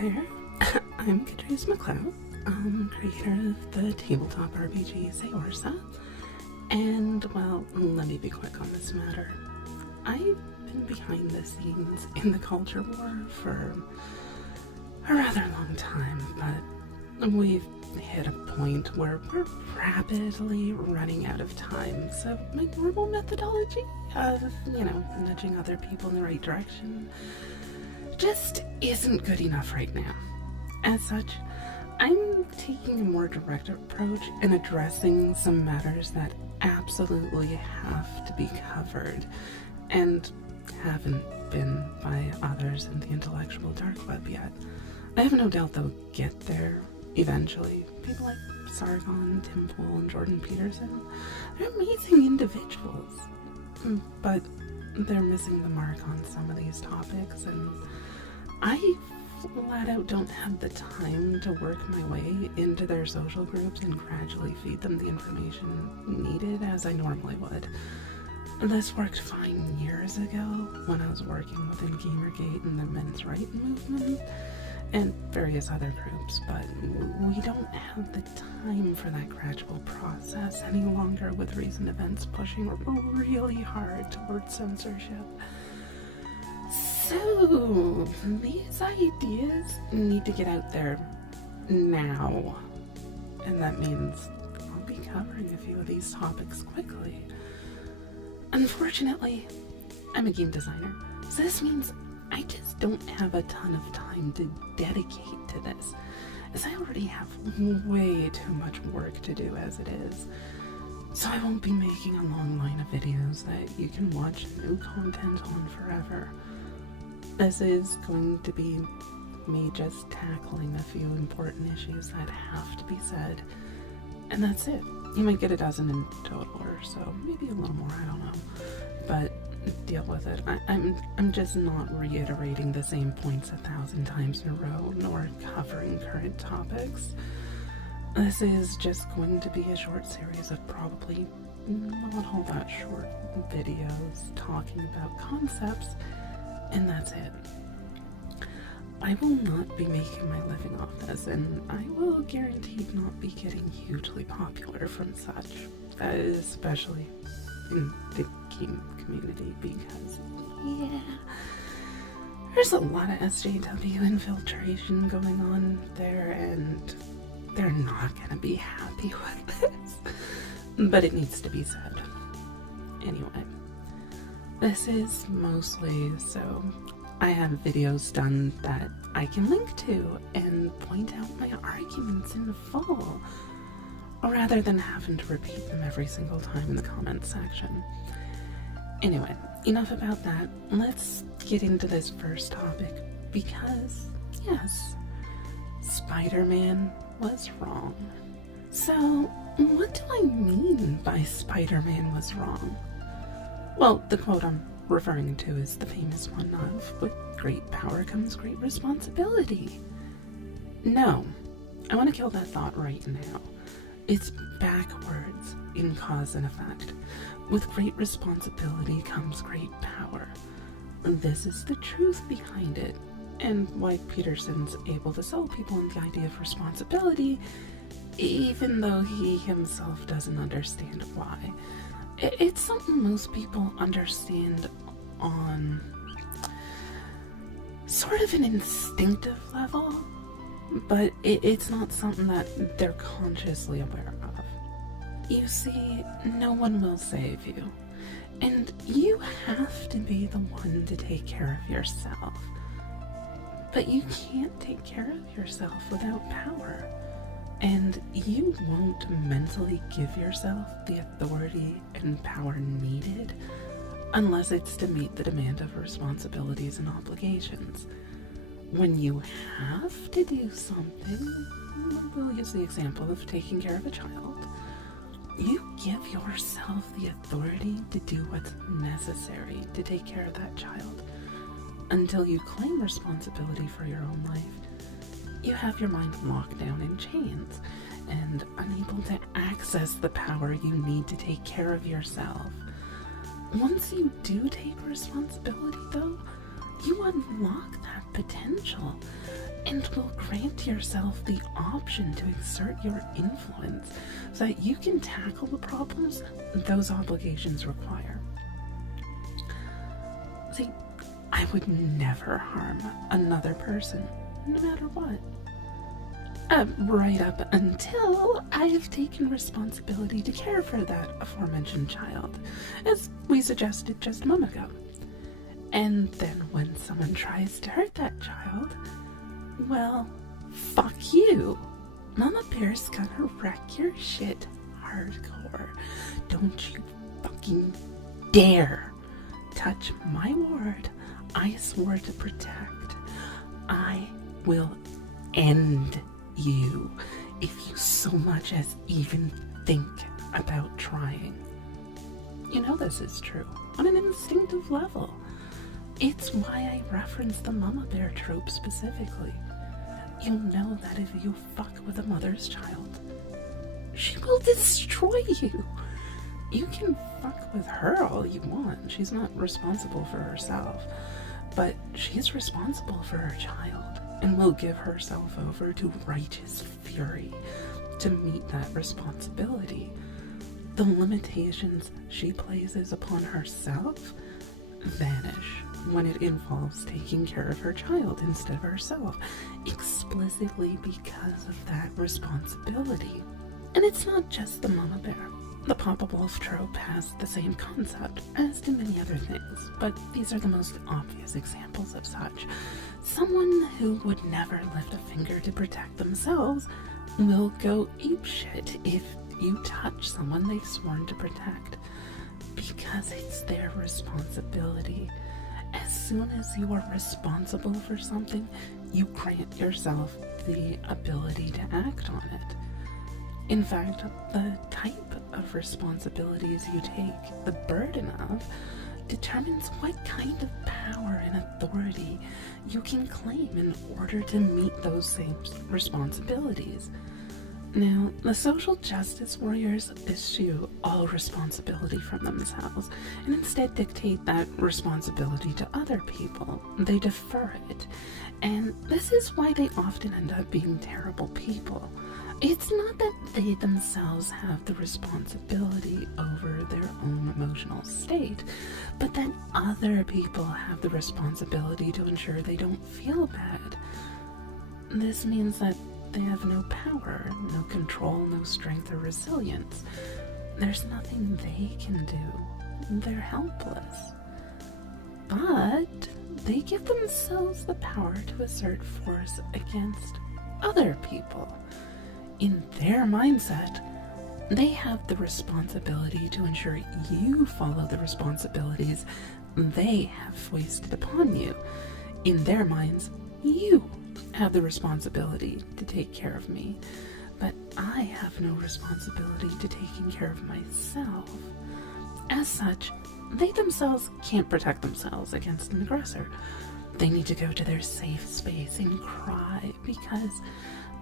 there, I'm Catrice McLeod, creator of the tabletop RPG Saorsa, and, well, let me be quick on this matter. I've been behind the scenes in the culture war for a rather long time, but we've hit a point where we're rapidly running out of time, so my normal methodology of, nudging other people in the right direction just isn't good enough right now. As such, I'm taking a more direct approach and addressing some matters that absolutely have to be covered and haven't been by others in the intellectual dark web yet. I have no doubt they'll get there eventually. People like Sargon, Tim Pool, and Jordan Peterson, they're amazing individuals, but they're missing the mark on some of these topics, and I flat out don't have the time to work my way into their social groups and gradually feed them the information needed as I normally would. This worked fine years ago when I was working within Gamergate and the men's rights movement and various other groups, but we don't have the time for that gradual process any longer with recent events pushing really hard towards censorship. So, these ideas need to get out there now, and that means I'll be covering a few of these topics quickly. Unfortunately, I'm a game designer, so this means I just don't have a ton of time to dedicate to this, as I already have way too much work to do as it is. So I won't be making a long line of videos that you can watch new content on forever. This is going to be me just tackling a few important issues that have to be said, and that's it. You might get a dozen in total or so, maybe a little more, I don't know, but deal with it. I'm just not reiterating the same points 1,000 times in a row, nor covering current topics. This is just going to be a short series of probably not all that short videos talking about concepts, and that's it. I will not be making my living off this, and I will guarantee not be getting hugely popular from such, especially in the game community, because, yeah, there's a lot of SJW infiltration going on there, and they're not gonna be happy with this, but it needs to be said. Anyway, this is mostly so I have videos done that I can link to and point out my arguments in full, rather than having to repeat them every single time in the comments section. Anyway, enough about that. Let's get into this first topic, because, yes, Spider-Man was wrong. So, what do I mean by Spider-Man was wrong? Well, the quote I'm referring to is the famous one of, "With great power comes great responsibility." No, I want to kill that thought right now. It's backwards in cause and effect. With great responsibility comes great power. This is the truth behind it, and why Peterson's able to sell people on the idea of responsibility, even though he himself doesn't understand why. It's something most people understand on sort of an instinctive level, but it's not something that they're consciously aware of. You see, no one will save you, and you have to be the one to take care of yourself. But you can't take care of yourself without power. And you won't mentally give yourself the authority and power needed unless it's to meet the demand of responsibilities and obligations. When you have to do something, we'll use the example of taking care of a child, you give yourself the authority to do what's necessary to take care of that child. Until you claim responsibility for your own life, you have your mind locked down in chains and unable to access the power you need to take care of yourself. Once you do take responsibility, though, you unlock that potential and will grant yourself the option to exert your influence so that you can tackle the problems those obligations require. See, I would never harm another person, no matter what. Right up until I've taken responsibility to care for that aforementioned child, as we suggested just a moment ago. And then when someone tries to hurt that child, well, fuck you. Mama Bear's gonna wreck your shit hardcore. Don't you fucking dare touch my ward I swore to protect. I will end you if you so much as even think about trying. You know this is true on an instinctive level. It's why I reference the mama bear trope specifically. You know that if you fuck with a mother's child, she will destroy you. You can fuck with her all you want. She's not responsible for herself, but she's responsible for her child and will give herself over to righteous fury to meet that responsibility. The limitations she places upon herself vanish when it involves taking care of her child instead of herself, explicitly because of that responsibility. And it's not just the mama bear. The Papa Wolf trope has the same concept, as do many other things, but these are the most obvious examples of such. Someone who would never lift a finger to protect themselves will go apeshit if you touch someone they've sworn to protect, because it's their responsibility. As soon as you are responsible for something, you grant yourself the ability to act on it. In fact, the type of responsibilities you take the burden of determines what kind of power and authority you can claim in order to meet those same responsibilities. Now, the social justice warriors eschew all responsibility from themselves and instead dictate that responsibility to other people. They defer it, and this is why they often end up being terrible people. It's not that they themselves have the responsibility over their own emotional state, but that other people have the responsibility to ensure they don't feel bad. This means that they have no power, no control, no strength or resilience. There's nothing they can do. They're helpless. But they give themselves the power to assert force against other people. In their mindset, they have the responsibility to ensure you follow the responsibilities they have foisted upon you. In their minds, you have the responsibility to take care of me, but I have no responsibility to taking care of myself. As such, they themselves can't protect themselves against an aggressor. They need to go to their safe space and cry because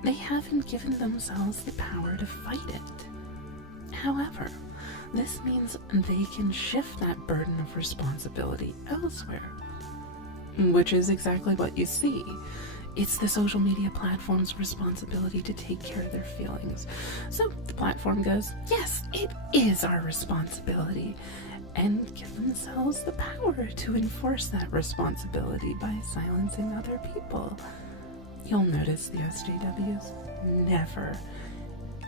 they haven't given themselves the power to fight it. However, this means they can shift that burden of responsibility elsewhere, which is exactly what you see. It's the social media platform's responsibility to take care of their feelings. So the platform goes, yes, it is our responsibility, and give themselves the power to enforce that responsibility by silencing other people. You'll notice the SJWs never,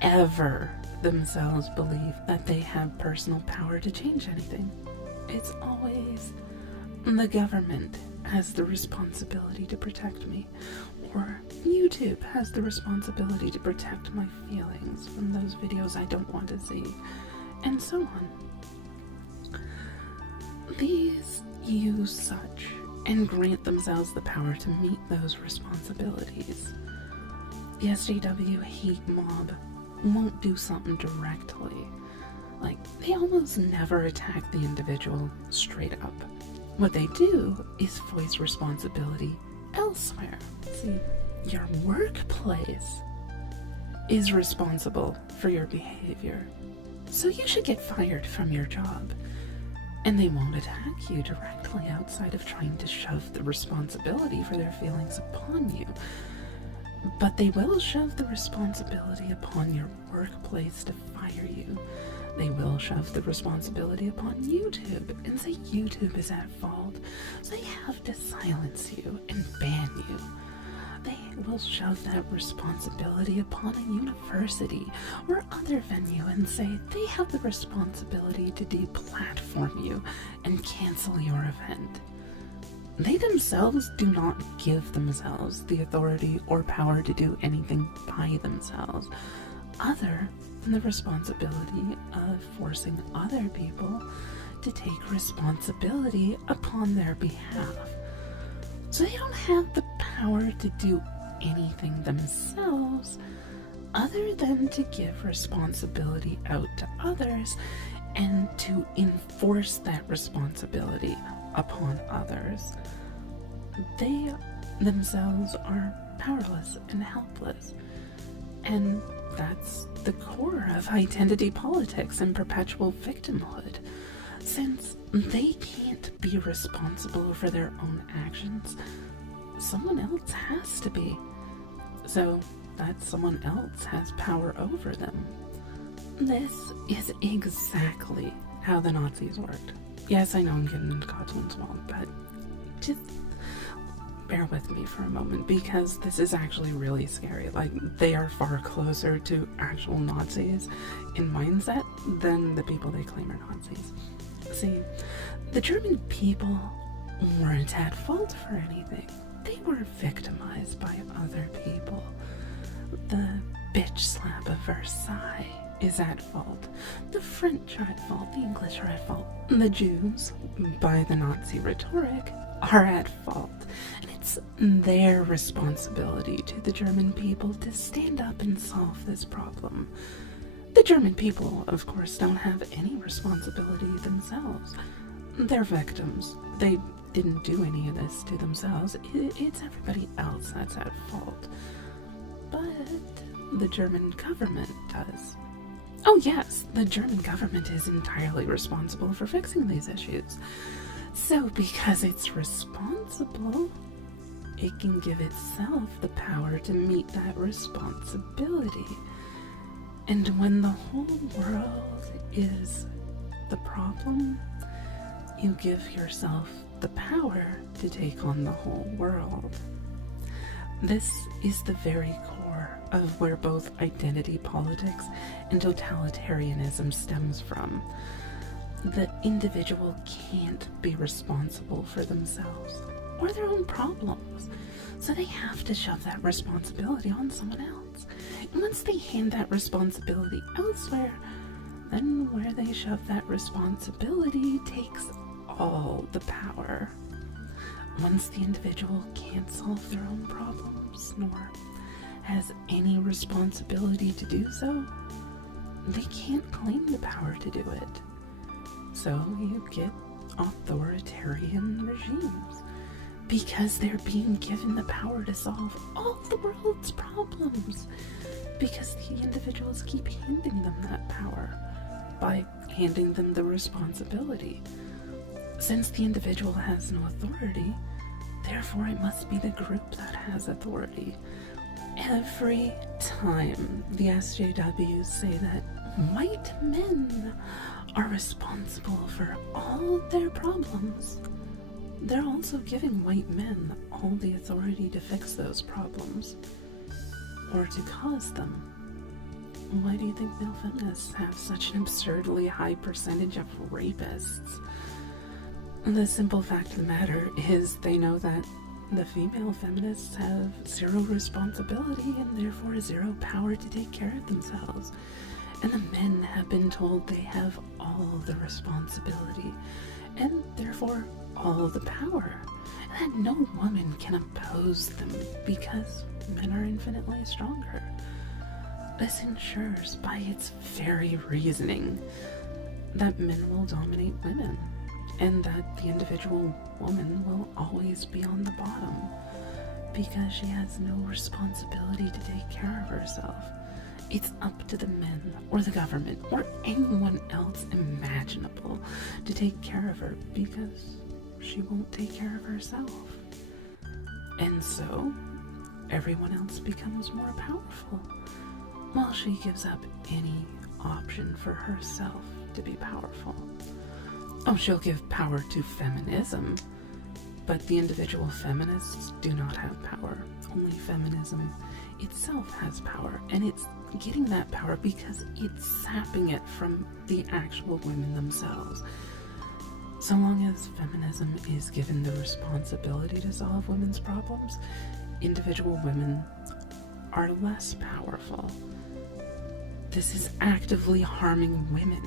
ever themselves believe that they have personal power to change anything. It's always the government has the responsibility to protect me, or YouTube has the responsibility to protect my feelings from those videos I don't want to see, and so on. These use such and grant themselves the power to meet those responsibilities. The SJW hate mob won't do something directly. Like, they almost never attack the individual straight up. What they do is voice responsibility elsewhere. See, your workplace is responsible for your behavior, so you should get fired from your job. And they won't attack you directly outside of trying to shove the responsibility for their feelings upon you. But they will shove the responsibility upon your workplace to fire you. They will shove the responsibility upon YouTube and say YouTube is at fault. So they have to silence you and ban you. They will shove that responsibility upon a university or other venue and say they have the responsibility to deplatform you and cancel your event. They themselves do not give themselves the authority or power to do anything by themselves, other than the responsibility of forcing other people to take responsibility upon their behalf. So they don't have the power to do anything themselves other than to give responsibility out to others and to enforce that responsibility upon others. They themselves are powerless and helpless. And that's the core of identity politics and perpetual victimhood. Since they can't be responsible for their own actions, someone else has to be. So that someone else has power over them. This is exactly how the Nazis worked. Yes, I know I'm getting into Godwin's Wall, but just bear with me for a moment, because this is actually really scary. Like, they are far closer to actual Nazis in mindset than the people they claim are Nazis. See, the German people weren't at fault for anything. They were victimized by other people. The bitch slap of Versailles is at fault. The French are at fault. The English are at fault. The Jews, by the Nazi rhetoric, are at fault. And it's their responsibility to the German people to stand up and solve this problem. The German people, of course, don't have any responsibility themselves. They're victims. They didn't do any of this to themselves. It's everybody else that's at fault. But the German government does. Oh yes, the German government is entirely responsible for fixing these issues. So because it's responsible, it can give itself the power to meet that responsibility. And when the whole world is the problem, you give yourself the power to take on the whole world. This is the very core of where both identity politics and totalitarianism stems from. The individual can't be responsible for themselves or their own problems, so they have to shove that responsibility on someone else. And once they hand that responsibility elsewhere, then where they shove that responsibility takes all the power. Once the individual can't solve their own problems, nor has any responsibility to do so, they can't claim the power to do it. So you get authoritarian regimes, because they're being given the power to solve all the world's problems, because the individuals keep handing them that power by handing them the responsibility. Since the individual has no authority, therefore it must be the group that has authority. Every time the SJWs say that white men are responsible for all their problems, they're also giving white men all the authority to fix those problems, or to cause them. Why do you think male feminists have such an absurdly high percentage of rapists? The simple fact of the matter is they know that the female feminists have zero responsibility and therefore zero power to take care of themselves. And the men have been told they have all the responsibility and therefore all the power. And that no woman can oppose them because men are infinitely stronger. This ensures by its very reasoning that men will dominate women, and that the individual woman will always be on the bottom because she has no responsibility to take care of herself. It's up to the men or the government or anyone else imaginable to take care of her because she won't take care of herself. And so everyone else becomes more powerful, while she gives up any option for herself to be powerful. Oh, she'll give power to feminism, but the individual feminists do not have power. Only feminism itself has power, and it's getting that power because it's sapping it from the actual women themselves. So long as feminism is given the responsibility to solve women's problems, individual women are less powerful. This is actively harming women.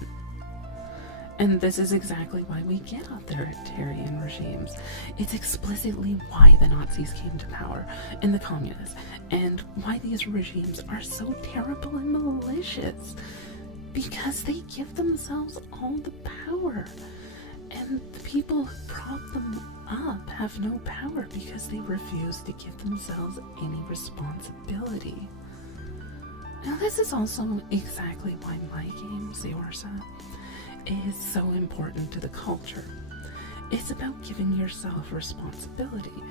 And this is exactly why we get authoritarian regimes. It's explicitly why the Nazis came to power, and the communists, and why these regimes are so terrible and malicious. Because they give themselves all the power. And the people who prop them up have no power because they refuse to give themselves any responsibility. Now, this is also exactly why my game, Saorsa, is so important to the culture. It's about giving yourself responsibility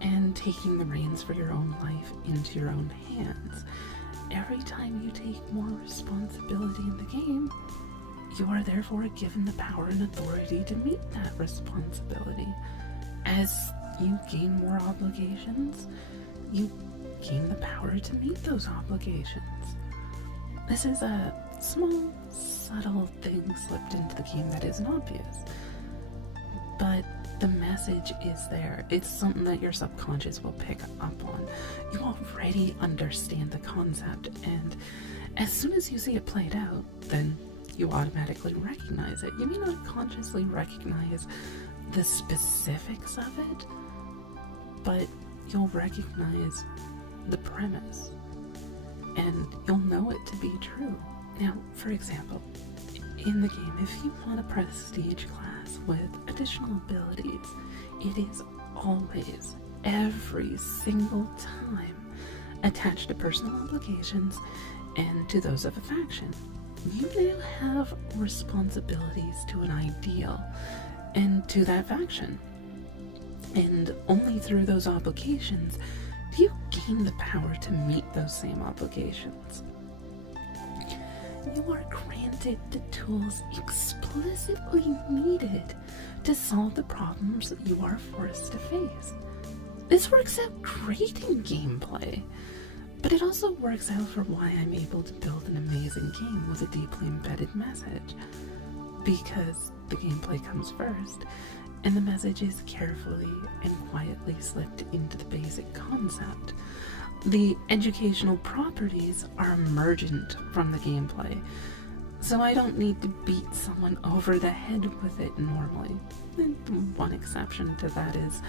and taking the reins for your own life into your own hands. Every time you take more responsibility in the game, you are therefore given the power and authority to meet that responsibility. As you gain more obligations, you gain the power to meet those obligations. This is a small, subtle thing slipped into the game that isn't obvious. But the message is there. It's something that your subconscious will pick up on. You already understand the concept, and as soon as you see it played out, then you automatically recognize it. You may not consciously recognize the specifics of it, but you'll recognize the premise, and you'll know it to be true. Now, for example, in the game, if you want a prestige class with additional abilities, it is always, every single time, attached to personal obligations and to those of a faction. You now have responsibilities to an ideal and to that faction. And only through those obligations do you gain the power to meet those same obligations. You are granted the tools explicitly needed to solve the problems that you are forced to face. This works out great in gameplay, but it also works out for why I'm able to build an amazing game with a deeply embedded message. Because the gameplay comes first, and the message is carefully and quietly slipped into the basic concept. The educational properties are emergent from the gameplay, so I don't need to beat someone over the head with it normally. And one exception to that is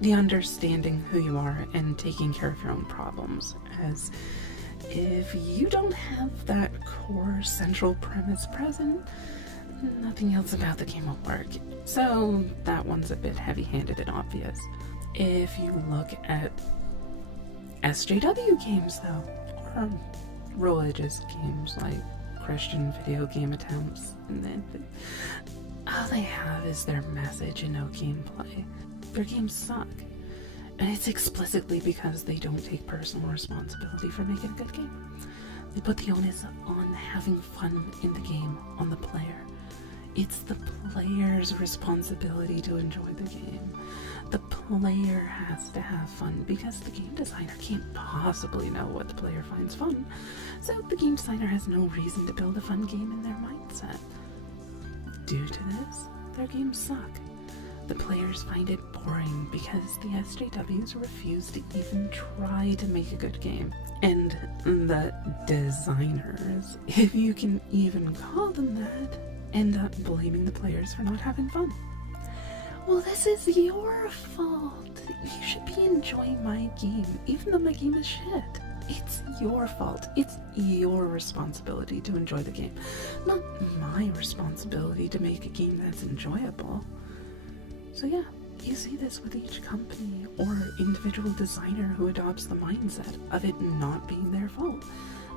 the understanding who you are and taking care of your own problems, as if you don't have that core central premise present, nothing else about the game will work. So that one's a bit heavy-handed and obvious. If you look at SJW games, though, or religious games like Christian video game attempts, and then all they have is their message and no gameplay. Their games suck, and it's explicitly because they don't take personal responsibility for making a good game. They put the onus on having fun in the game on the player. It's the player's responsibility to enjoy the game. The player has to have fun because the game designer can't possibly know what the player finds fun. So the game designer has no reason to build a fun game in their mindset. Due to this, their games suck. The players find it boring because the SJWs refuse to even try to make a good game. And the designers, if you can even call them that, end up blaming the players for not having fun. Well, this is your fault. You should be enjoying my game, even though my game is shit. It's your fault. It's your responsibility to enjoy the game, not my responsibility to make a game that's enjoyable. So yeah, you see this with each company or individual designer who adopts the mindset of it not being their fault,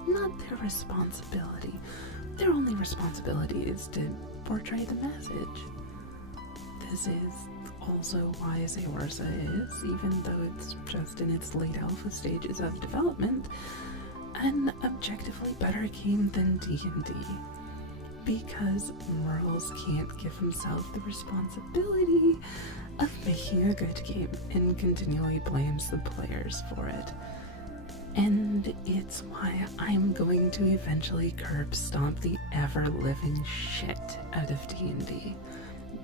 not their responsibility. Their only responsibility is to portray the message. This is also why Saorsa is, even though it's just in its late alpha stages of development, an objectively better game than D&D. Because Merles can't give himself the responsibility of making a good game and continually blames the players for it. And it's why I'm going to eventually curb stomp the ever-living shit out of D&D.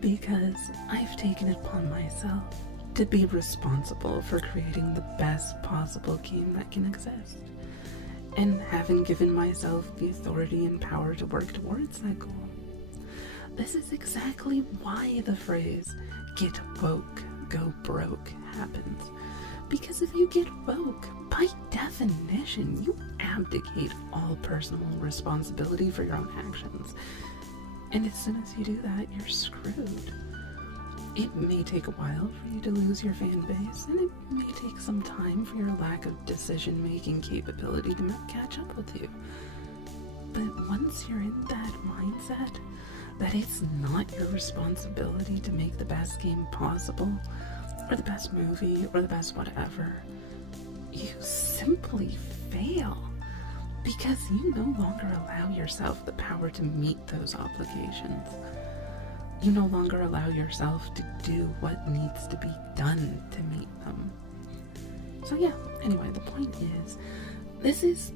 Because I've taken it upon myself to be responsible for creating the best possible game that can exist. And having given myself the authority and power to work towards that goal. This is exactly why the phrase, get woke, go broke, happens. Because if you get woke, by definition, you abdicate all personal responsibility for your own actions. And as soon as you do that, you're screwed. It may take a while for you to lose your fan base, and it may take some time for your lack of decision-making capability to catch up with you. But once you're in that mindset, that it's not your responsibility to make the best game possible, or the best movie, or the best whatever, you simply fail. Because you no longer allow yourself the power to meet those obligations. You no longer allow yourself to do what needs to be done to meet them. So yeah, anyway, the point is, this is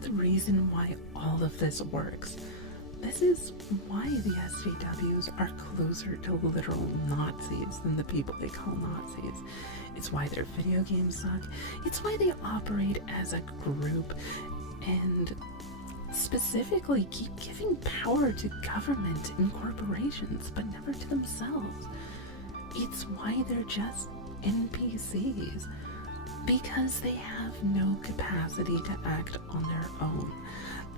the reason why all of this works. This is why the SJWs are closer to literal Nazis than the people they call Nazis. It's why their video games suck. It's why they operate as a group and specifically keep giving power to government and corporations, but never to themselves. It's why they're just NPCs, because they have no capacity to act on their own.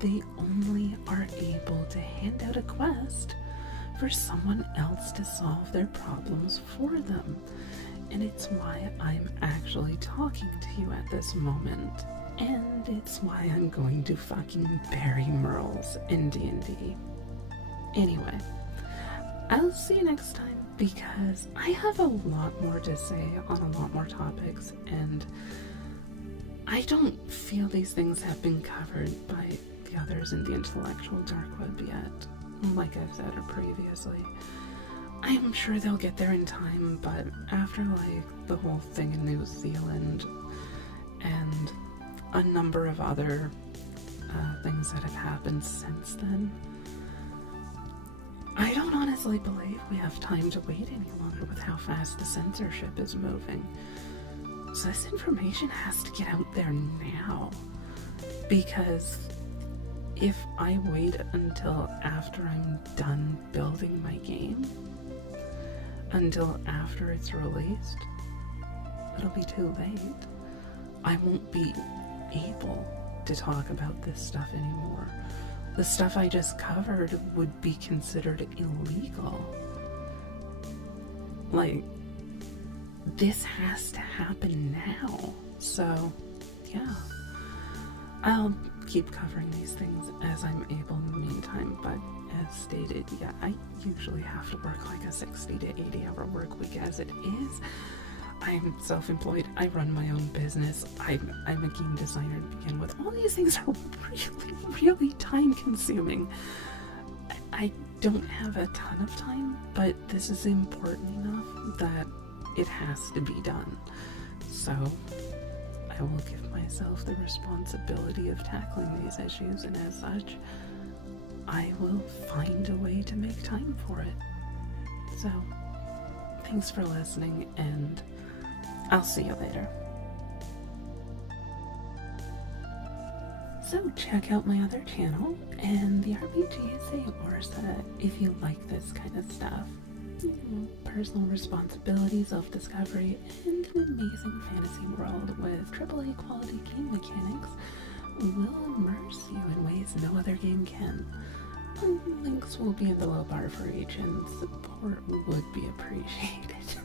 They only are able to hand out a quest for someone else to solve their problems for them. And it's why I'm actually talking to you at this moment. And it's why I'm going to fucking bury Merles in D&D. Anyway, I'll see you next time, because I have a lot more to say on a lot more topics, and I don't feel these things have been covered by the others in the intellectual dark web yet, like I've said previously. I'm sure they'll get there in time, but after like the whole thing in New Zealand and a number of other things that have happened since then, I don't honestly believe we have time to wait any longer with how fast the censorship is moving. So this information has to get out there now, because if I wait until after I'm done building my game, until after it's released, it'll be too late. I won't be able to talk about this stuff anymore. The stuff I just covered would be considered illegal. Like, this has to happen now. So, yeah. I'll keep covering these things as I'm able in the meantime, but as stated, yeah, I usually have to work like a 60 to 80 hour work week as it is. I'm self-employed. I run my own business. I'm a game designer to begin with. All these things are really time consuming. I don't have a ton of time, but this is important enough that it has to be done. So I will give myself the responsibility of tackling these issues, and as such, I will find a way to make time for it. So thanks for listening, and I'll see you later. So check out my other channel and the RPG Saorsa if you like this kind of stuff. Personal responsibility, self-discovery, and an amazing fantasy world with AAA quality game mechanics will immerse you in ways no other game can. Links will be in the low bar for each, and support would be appreciated.